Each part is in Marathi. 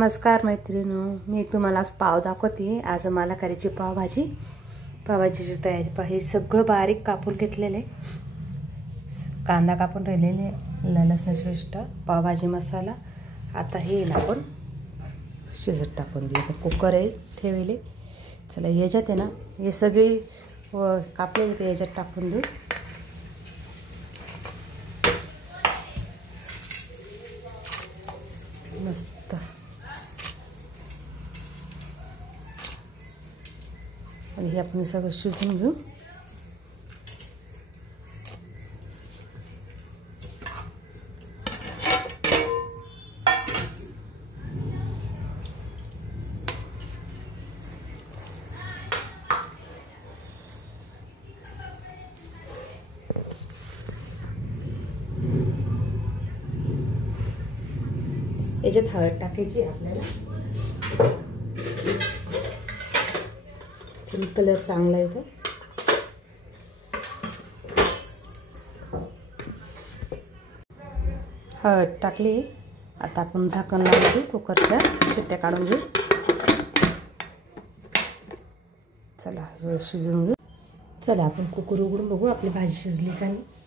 नमस्कार मैत्रिणींनो, मी तुम्हाला आज पाव दाखवते। आज मला करायची पावभाजी। पावभाजीची तयारी पहा, हे सगळं बारीक कापून घेतलेले, कांदा कापून राहिलेले, लसणाची पेस्ट, पावभाजी मसाला। आता हे आपण शिजत टाकून देऊ। कुकर आहे ठेवले, चला याच्यात आहे ना हे सगळे कापलेले ते याच्यात टाकून देऊ। मस्त आणि हे आपण सगळं शिजवून घेऊ। याच्यात हळद टाकायची आपल्याला, कलर चांगला येतो। हळद टाकली, आता आपण झाकण लावून घेऊ, कुकरच्या शिट्ट्या काढून घेऊ। चला शिजवून घेऊ। चला आपण कुकर उघडून बघू आपली भाजी शिजली का नाही।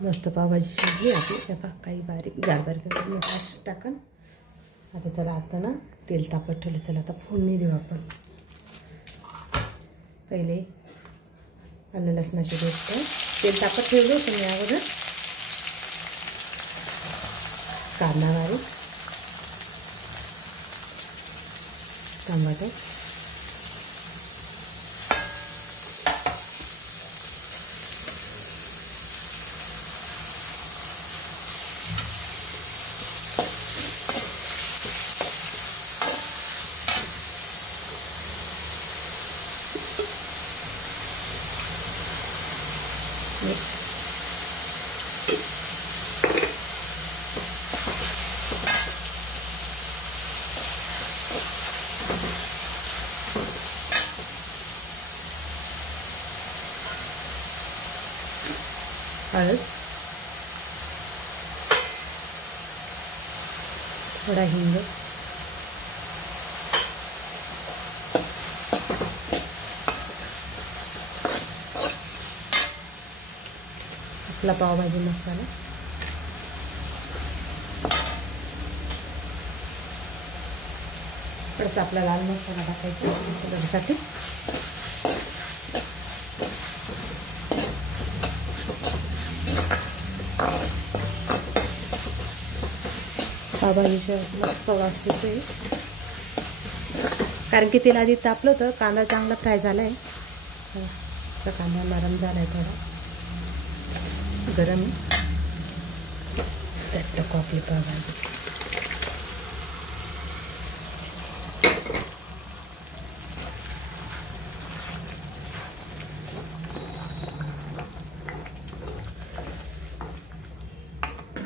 मस्त पावभाजी शिजली आपली, तेव्हा काही बारीक जाडबारीक भाजी टाकन। आता चला आता ना तेल तापत ठेवलं, चला आता फोडणी देऊ आपण। पहिले आलं लसणाची पेस्ट, तेल तापत ठेवलं होतं मी अगोदर। कांदा बारीक, टमाटर, हळद, थोडा हिंग, आपला पावभाजी मसाला, थोडासा आपला लाल मसाला टाकायचा कलरसाठी। पावभाजीचा मस्त वास येतोय, कारण की तेल आधी तापलं होतं। कांदा चांगला फ्राय झाला आहे, कांदा नरम झाला आहे, थोडा गरम। त्यात टाकू आपली पावभाजी।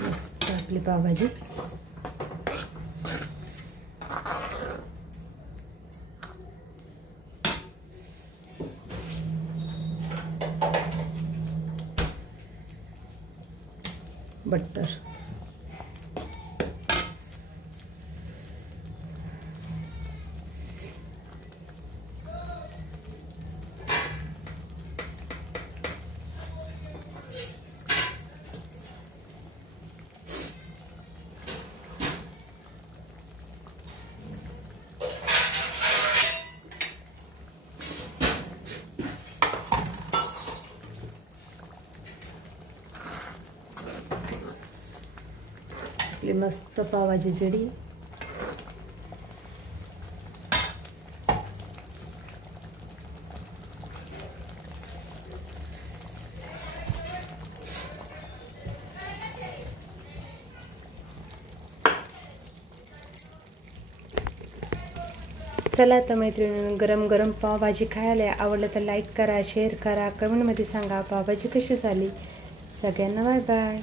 मस्त आपली पावभाजी। बटर, आपली मस्त पावभाजी रेडी। चला तर मैत्रिणींनो, गरम गरम पावभाजी खायला आवडलं तर लाईक करा, शेअर करा, कमेंटमध्ये सांगा पावभाजी कशी झाली। सगळ्यांना बाय बाय।